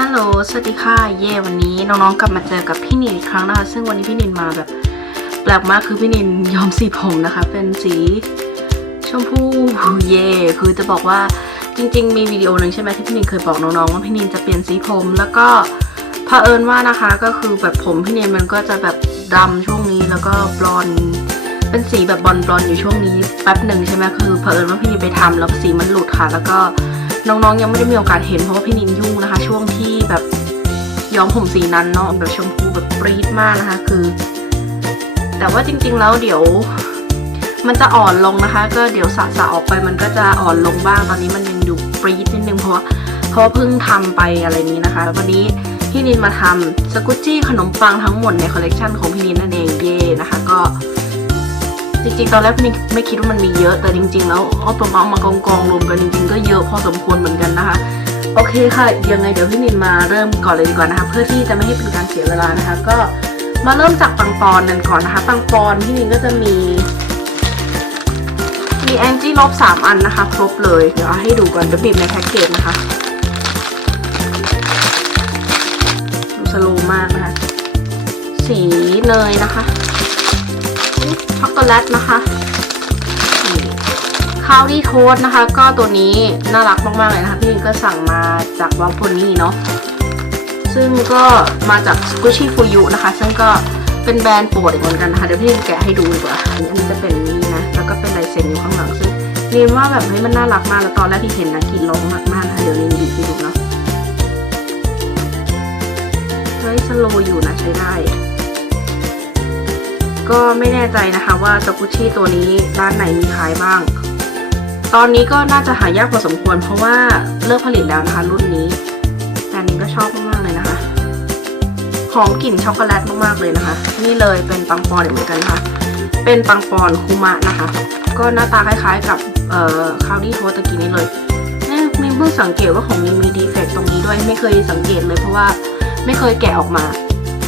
ฮัลโหล สวัสดีค่ะ เย่ วันนี้น้องๆ กลับมาเจอกับพี่นินอีกครั้งนะคะ ซึ่งวันนี้พี่นินมาแบบแปลกมากคือพี่นินย้อมสีผมนะคะ เป็นสีชมพูเย่ คือจะบอกว่าจริง ๆ มีวิดีโอหนึ่งใช่ไหมที่พี่นินเคยบอกน้องๆว่าพี่นินจะเปลี่ยนสีผม แล้วก็เผอิญว่านะคะก็คือแบบผมพี่นินมันก็จะแบบดำช่วงนี้แล้วก็บลอนเป็นสีแบบบอลบลอนอยู่ช่วงนี้แป๊บหนึ่งใช่ไหมคือเผอิญว่าพี่นินไปทำแล้วสีมันหลุดค่ะ แล้วก็ น้องๆยังไม่ได้มีโอกาสเห็นเพราะว่าพี่นินยุ่งนะคะ ช่วงที่แบบย้อมผมสีนั้นเนาะแบบชมพูแบบปรี๊ดมากนะคะ คือ แต่ว่าจริง ๆ แล้วเดี๋ยว มันจะอ่อนลงนะคะ ก็เดี๋ยวสระสะออกไปมันก็จะอ่อนลงบ้างตอนนี้มันยังดูปรี๊ดนิดนึงเพราะว่าเพราะว่าเพิ่งทำไปอะไรนี้นะคะแล้ววันนี้พี่นินมาทำสกุชชี่ขนมปังทั้งหมดในคอลเลกชันของพี่นินนั่นเองเย่นะคะ ก็ จริงๆ ตอนแรกไม่ไม่คิดว่ามันมีเยอะ แต่จริง ๆ แล้วเอาตัวมามากองกองๆรวมกันจริง ๆ ก็เยอะพอสมควรเหมือนกันนะคะ โอเคค่ะ ยังไงเดี๋ยวพี่นินมาเริ่มก่อนเลยดีกว่านะคะ เพื่อที่จะไม่ให้เป็นการเสียเวลานะคะ ก็มาเริ่มจากปังปอนกันก่อนนะคะ ปังปอนพี่นินก็จะมี มีแองจี้ลบสามอันนะคะ ครบเลย เดี๋ยวเอาให้ดูก่อนเดี๋ยวบีบในแพ็กเกจนะคะ ดูสโลมากนะคะ สีเนยนะคะ ช็อกโกแลตนะคะคาวดี้โทสนะคะ ก็ตัวนี้น่ารักมากๆเลยนะคะพี่นินก็สั่งมาจากวังพนี่เนาะซึ่งก็มาจาก Gucci for You นะคะ ซึ่งก็เป็นแบรนด์โปรดอีกเหมือนกันนะคะเดี๋ยวพี่นินแกะให้ดูดีกว่าอันนี้จะเป็นนี่นะแล้วก็เป็นลายเซ็นอยู่ข้างหลังซึ่งเรีนว่าแบบเฮ้ยมันน่ารักมากแล้วตอนแรกที่เห็นนะกรีดร้องมากๆนะคะเดี๋ยวเรีนบีบให้ดูเนาะเฮ้ยสโลอยู่นะใช้ได้ ก็ไม่แน่ใจนะคะว่าสกุชชี่ตัวนี้ร้านไหนมีขายบ้าง ตอนนี้ก็น่าจะหายากพอสมควร เพราะว่าเลิกผลิตแล้วนะคะ รุ่นนี้แต่นี้ก็ชอบมากๆเลยนะคะหอมกลิ่นช็อกโกแลตมากๆเลยนะคะ นี่เลยเป็นปังปอนเหมือนกันนะคะเป็นปังปอนคุมะนะคะ ก็หน้าตาคล้ายๆกับเอ่อคาวดี้โทสตะกี้นี้เลยเนี่ยมีเพิ่งสังเกตว่าของมีมีดีเฟกตรงนี้ด้วยไม่เคยสังเกตเลยเพราะว่าไม่เคยแกะออกมา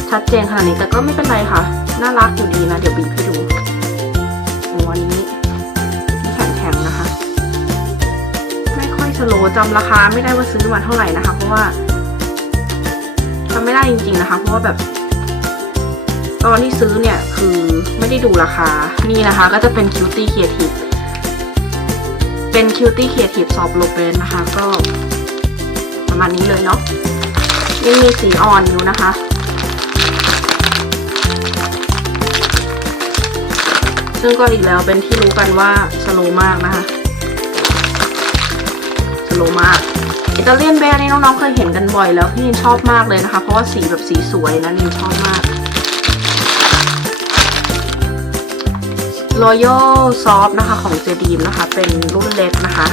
ชัดเจนขนาดนี้แต่ก็ไม่เป็นไรค่ะ น่ารักอยู่ดีนะ เดี๋ยวบีบให้ดูโอ้อันนี้ที่แข็งๆนะคะ ไม่ค่อยสโลว์จำราคาไม่ได้ว่าซื้อมาเท่าไหร่นะคะ เพราะว่าจำไม่ได้จริงๆนะคะ เพราะว่าแบบ ตอนที่ซื้อเนี่ยคือไม่ได้ดูราคา นี่นะคะ ก็จะเป็น Cutie Creative เป็น Cutie Creative Soft l o b e n นะคะ ก็ประมาณนี้เลยเนาะยังมีสีอ่อนอยู่นะคะ ซึ่งก็อีกแล้วเป็นที่รู้กันว่าสโลมากนะคะสโลมากอิตาเลียนแบร์นี่น้องๆเคยเห็นกันบ่อยแล้วพี่นินชอบมากเลยนะคะ เพราะว่าสีแบบสีสวยนะนินชอบมาก Royal Soft นะคะของเจดีมนะคะ เป็นรุ่นเล็กนะคะ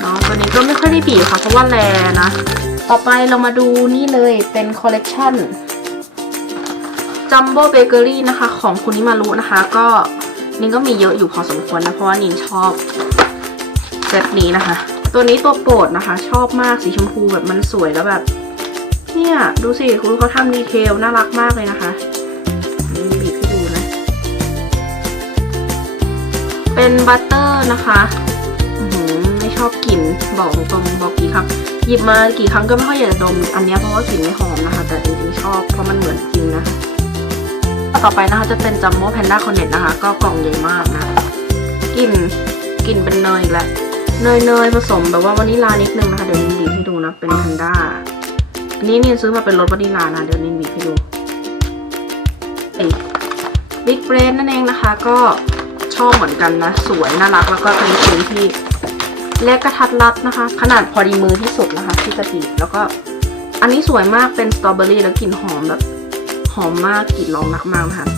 เนาะตัวนี้ก็ไม่ค่อยได้บีบค่ะ เพราะว่าแรนะ ต่อไปเรามาดูนี่เลยเป็นคอลเลกชัน จัมโบ้เบเกอรี่นะคะ ของคุณนิมารุนะคะ ก็นินก็มีเยอะอยู่พอสมควรนะ เพราะว่านินชอบเซตนี้นะคะ ตัวนี้ตัวโปรดนะคะ ชอบมากสีชมพูแบบมันสวยแล้วแบบ เนี่ย ดูสิคุณเขาทำดีเทลน่ารักมากเลยนะคะนี่บีบให้ดูนะ เป็นบัตเตอร์นะคะหืไม่ชอบกลิ่นบอกตรงบอกกี่ครั้งหยิบมากี่ครั้งก็ไม่ค่อยอยากจะดม อันเนี้ยเพราะว่ากลิ่นไม่หอมนะคะ แต่จริงๆชอบเพราะมันเหมือนจริงนะคะ ต่อไปนะคะจะเป็นจัมโบ้แพนด้าคอนเนตนะคะ ก็กล่องใหญ่มากนะกลิ่นกลิ่นเป็นเนยอีกแล้วเนยเนยผสมแบบว่าวานิลลานิดนึงนะคะเดี๋ยวนินบีบให้ดูนะเป็นแพนด้าอันนี้นินซื้อมาเป็นรสวานิลลานะเดี๋ยวนินบีบให้ดูบิ๊กเบรนนั่นเองนะคะ ก็ชอบเหมือนกันนะ สวยน่ารักแล้วก็เป็นชิ้นที่เล็กกระทัดรัดนะคะ ขนาดพอดีมือที่สุดนะคะ ที่จะบีบแล้วก็อันนี้สวยมากเป็นสตรอเบอรี่แล้วกลิ่นหอมแบบ อมมากกลิ่นร้องนักมากนะคะ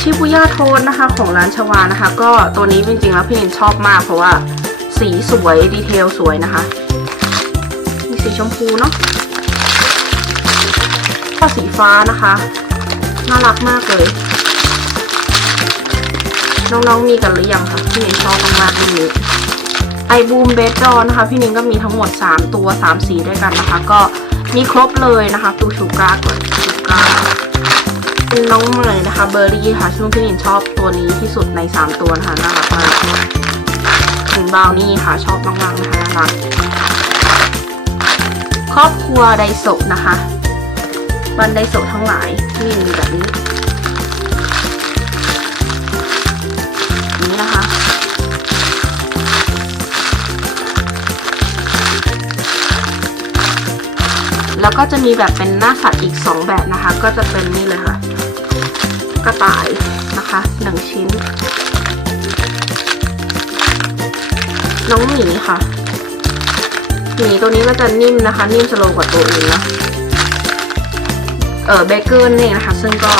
ชิบุย่าโทนนะคะ ของร้านชวานะคะ ก็ตัวนี้จริงๆแล้วพี่นินชอบมาก เพราะว่าสีสวยดีเทลสวยนะคะ มีสีชมพูเนาะก็สีฟ้านะคะ น่ารักมากเลย น้องๆมีกันหรือยังคะพี่นินชอบมากๆรุ่นนี้ไอบูมเบสจอนะคะ พี่นินก็มีทั้งหมด 3 ตัว 3 สีด้วยกันนะคะ ก็ มีครบเลยนะคะตูชูกาก่อนชูกาเป็นน้องใหม่นะคะเบอร์รี่ค่ะช่วงที่นินชอบตัวนี้ที่สุดใน 3 ตัวนะคะน่ารักมากพันบราวนี่ค่ะชอบมากๆนะคะน่ารักครอบครัวไดโซะนะคะบันไดโซะทั้งหลายนี่มีแบบนี้ แล้วก็จะมีแบบเป็นหน้าสัตว์อีก 2 แบบนะคะ ก็จะเป็นนี่เลยค่ะ กระต่ายนะคะหนึ่งชิ้น น้องหมีค่ะหมีตัวนี้ก็จะนิ่มนะคะ นิ่มสโลกว่าตัวอื่นนะเออเบเกอร์นี่นะคะ ซึ่งก็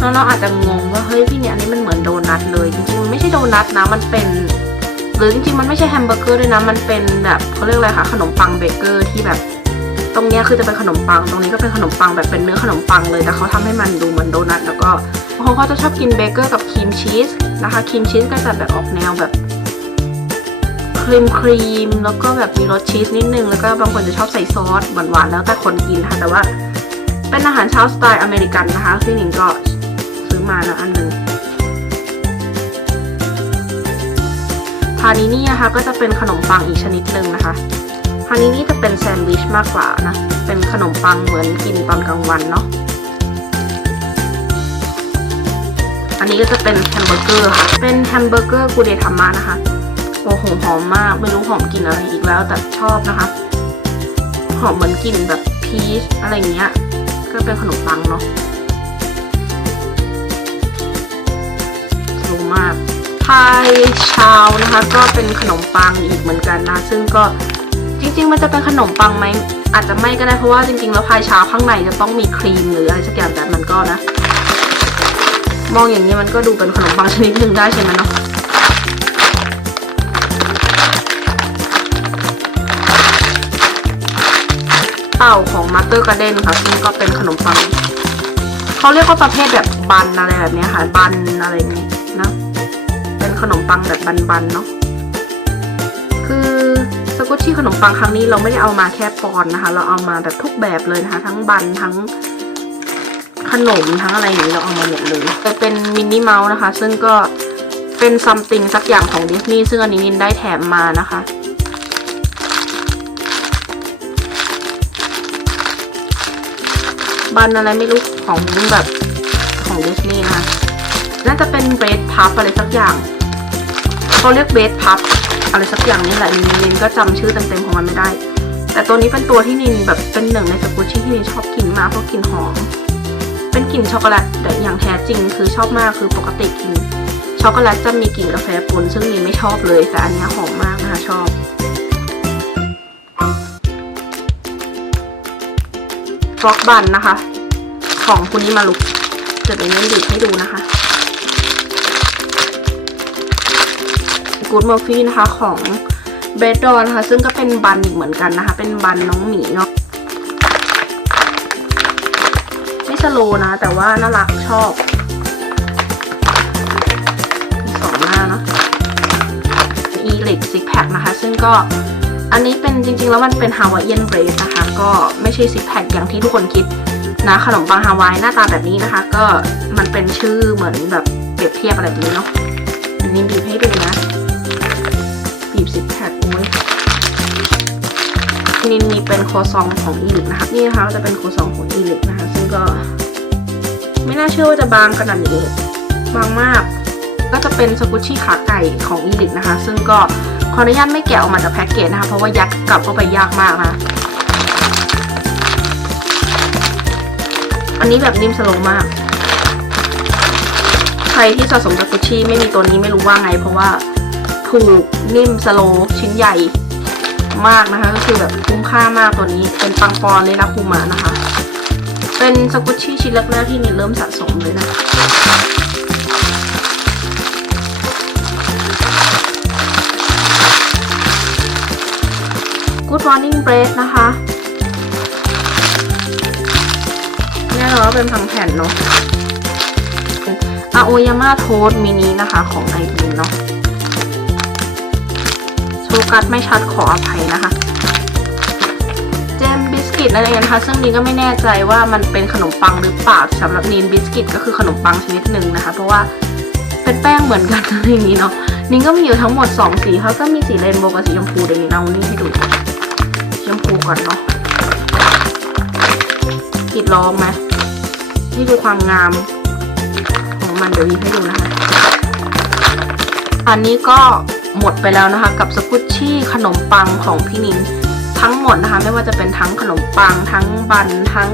น้องๆอาจจะงงว่าเฮ้ยพี่เนี่ยอันนี้มันเหมือนโดนัทเลย จริงๆมันไม่ใช่โดนัทนะมันเป็น หรือจริงๆมันไม่ใช่แฮมเบอร์เกอร์ด้วยนะ มันเป็นแบบเขาเรียกอะไรคะขนมปังเบเกอร์ที่แบบ ตรงเนี้ยคือจะเป็นขนมปัง ตรงนี้ก็เป็นขนมปังแบบเป็นเนื้อขนมปังเลย แต่เขาทำให้มันดูเหมือนโดนัทแล้วก็บางคนเขาจะชอบกินเบเกอร์กับครีมชีสนะคะครีมชีสก็จะแบบออกแนวแบบครีมครีมแล้วก็แบบมีรสชีสนิดนึง แล้วก็บางคนจะชอบใส่ซอสหวานๆแล้วแต่คนกินนะคะแต่ว่าเป็นอาหารเช้าสไตล์อเมริกันนะคะพี่งหนิงก็ซื้อมานะอันหนึ่ง พานินี่นะคะก็จะเป็นขนมปังอีกชนิดหนึ่งนะคะพานินี่จะเป็นแซนด์วิชมากกว่านะ เป็นขนมปังเหมือนกินตอนกลางวันเนาะ อันนี้ก็จะเป็นแฮมเบอร์เกอร์ค่ะ เป็นแฮมเบอร์เกอร์กูเดทามานะคะ โอ้โหหอมมาก ไม่รู้หอมกลิ่นอะไรอีกแล้วแต่ชอบนะคะ หอมเหมือนกลิ่นแบบพีชอะไรเงี้ย ก็เป็นขนมปังเนาะายชาวนะคะ ก็เป็นขนมปังอีกเหมือนกันนะ ซึ่งก็จริง ๆ มันจะเป็นขนมปังไหมอาจจะไม่ก็ได้เพราะว่าจริงๆแล้วพายชาวข้างในจะต้องมีครีมหรืออะไรสักอย่างแต่มันก็นะ มองอย่างนี้มันก็ดูเป็นขนมปังชนิดหนึ่งได้ใช่ไหมเนาะเต่าของมาสเตอร์การ์เด้นค่ะซึ่งก็เป็นขนมปังเขาเรียกว่าประเภทแบบบันอะไรแบบนี้ค่ะบันอะไรนี้ ขนมปังแบบบันๆเนาะคือสกุชชี่ขนมปังครั้งนี้เราไม่ได้เอามาแค่ปอนนะคะ เราเอามาแบบทุกแบบเลยนะคะ ทั้งบันทั้งขนมทั้งอะไรอย่างนี้เราเอามาหมดเลยแต่เป็นมินนี่เมาส์นะคะ ซึ่งก็เป็นซัมติงสักอย่างของดิสนีย์ซึ่งอันนี้มินได้แถมมานะคะบันอะไรไม่รู้ของแบบของดิสนีย์นะคะน่าจะเป็นเบรดพับอะไรสักอย่าง เขาเรียกเบรดพับอะไรสักอย่างนี่แหละนินนินก็จำชื่อเต็มๆของมันไม่ได้ แต่ตัวนี้เป็นตัวที่นินแบบเป็นหนึ่งในสกุชชี่ที่นินชอบกินมากเพราะกลิ่นหอม เป็นกลิ่นช็อกโกแลตแต่อย่างแท้จริงคือชอบมากคือปกติกินช็อกโกแลตจะมีกลิ่นกาแฟปนซึ่งนินไม่ชอบเลย แต่อันนี้หอมมากนะคะชอบฟล็อกบันนะคะ ของคุณนิมาลุกเดี๋ยวนี้ดิบให้ดูนะคะ กูดเมอร์ฟี่นะคะของเบดดอนนะคะ ซึ่งก็เป็นบันอีกเหมือนกันนะคะ เป็นบันน้องหมีเนาะไม่สโลนะ แต่ว่าน่ารักชอบมีสองหน้าเนาะอีเลิกซิกแพคนะคะ ซึ่งก็อันนี้เป็นจริงๆ แล้วมันเป็นฮาวายเอียนเบรสนะคะ ก็ไม่ใช่ซิกแพคอย่างที่ทุกคนคิดนะขนมปังฮาวายหน้าตาแบบนี้นะคะ ก็มันเป็นชื่อเหมือนแบบเปรียบเทียบอะไรแบบนี้เนาะอันนี้บีบให้ดูนะ นินมีเป็นโคซองของอีลิกนะคะ นี่นะคะจะเป็นโคซองของอีลิกนะคะ ซึ่งก็ ไม่น่าเชื่อว่าจะบางขนาดนี้บางมาก ก็จะเป็นสกุชชี่ขาไก่ของอีลิกนะคะ ซึ่งก็ขออนุญาตไม่แกะออกมาจากแพ็กเกจนะคะ เพราะว่ายัดกลับเข้าไปยากมากนะอันนี้แบบนิ่มสโลมากใครที่สะสมสกุชชี่ไม่มีตัวนี้ไม่รู้ว่าไง เพราะว่าถูกนิ่มสโลชิ้นใหญ่ มากนะคะ ก็คือแบบคุ้มค่ามากตัวนี้ เป็นปังปอนเลยนะคุมานะคะ เป็นสกุชชี่ชิ้นแรกๆที่นินเริ่มสะสมเลยนะ Good Morning Bread นะคะแน่นอนว่าเป็นพังแผ่นเนาะอาโอยาม่าโทสมินินะคะของไอบีนเนาะ โชกัสไม่ชัดขออภัยนะคะ เจมบิสกิตนั่นเองนะคะ ซึ่งนี้ก็ไม่แน่ใจว่ามันเป็นขนมปังหรือเปล่าสำหรับนีนบิสกิตก็คือขนมปังชนิดหนึ่งนะคะ เพราะว่าเป็ซ็ตแป้งเหมือนกันอะไรอย่างนี้เนาะนินก็มีอยู่ทั้งหมดสองสีเขาก็มีสีเรนโบว์กับสีชมพูเดี๋ยวนี้เอานี่ให้ดูชมพูก่อนเนาะกรีดร้องไหมนี่ดูความงามของมันเดี๋ยวยิบให้ดูนะคะอันนี้ก็ หมดไปแล้วนะคะ กับสกุชชี่ขนมปังของพี่นินทั้งหมดนะคะ ไม่ว่าจะเป็นทั้งขนมปัง ทั้งบันทั้ง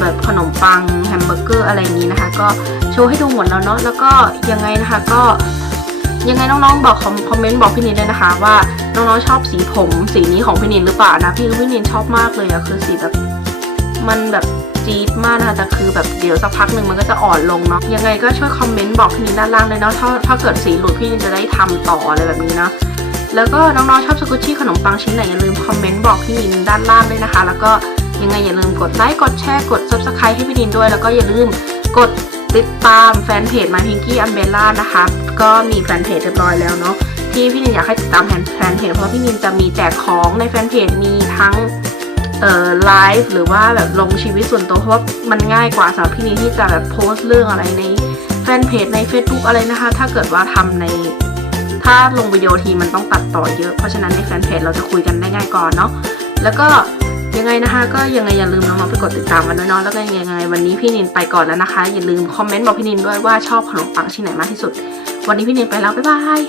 แบบขนมปังแฮมเบอร์เกอร์อะไรอย่างนี้นะคะ ก็โชว์ให้ดูหมดแล้วเนาะแล้วก็ยังไงนะคะก็ยังไงน้องๆบอกคอมคอมเมนต์บอกพี่นินด้วยนะคะ ว่าน้องๆชอบสีผมสีนี้ของพี่นินหรือเปล่านะพี่พี่นินชอบมากเลยอะคือสีแบบมันแบบ จี๊ดมากนะคะแต่คือแบบเดี๋ยวสักพักหนึ่งมันก็จะอ่อนลงเนาะยังไงก็ช่วยคอมเมนต์บอกพี่นินด้านล่างเลยเนาะถ้าถ้าเกิดสีหลุดพี่นินจะได้ทำต่ออะไรแบบนี้เนาะแล้วก็น้องๆชอบสกุชชี่ขนมปังชิ้นไหนอย่าลืมคอมเมนต์บอกพี่นินด้านล่างด้วยนะคะ แล้วก็ยังไงอย่าลืมกดไลค์กดแชร์กด subscribe ให้พี่นินด้วย แล้วก็อย่าลืมกดติดตามแฟนเพจ My Pinky Umbrella นะคะ ก็มีแฟนเพจเรียบร้อยแล้วเนาะที่พี่นินอยากให้ติดตามแฟนแฟนเพจเพราะพี่นินจะมีแจกของในแฟนเพจมีทั้ง ไลฟ์หรือว่าแบบลงชีวิตส่วนตัวเพราะว่ามันง่ายกว่าสำหรับพี่นี้ที่จะแบบโพสต์เรื่องอะไรในแฟนเพจใน Facebook อะไรนะคะ ถ้าเกิดว่าทำใน ถ้าลงวิดีโอทีมันต้องตัดต่อเยอะ เพราะฉะนั้นในแฟนเพจเราจะคุยกันได้ง่ายก่อนเนาะแล้วก็ยังไงนะคะ ก็ยังไงอย่าลืมน้องๆไปกดติดตามกันด้วยเนาะแล้วก็ยังไงวันนี้พี่นินไปก่อนแล้วนะคะ อย่าลืมคอมเมนต์บอกพี่นินด้วยว่าชอบขนมปังชิ้นไหนมากที่สุด วันนี้พี่นินไปแล้วบ๊ายบาย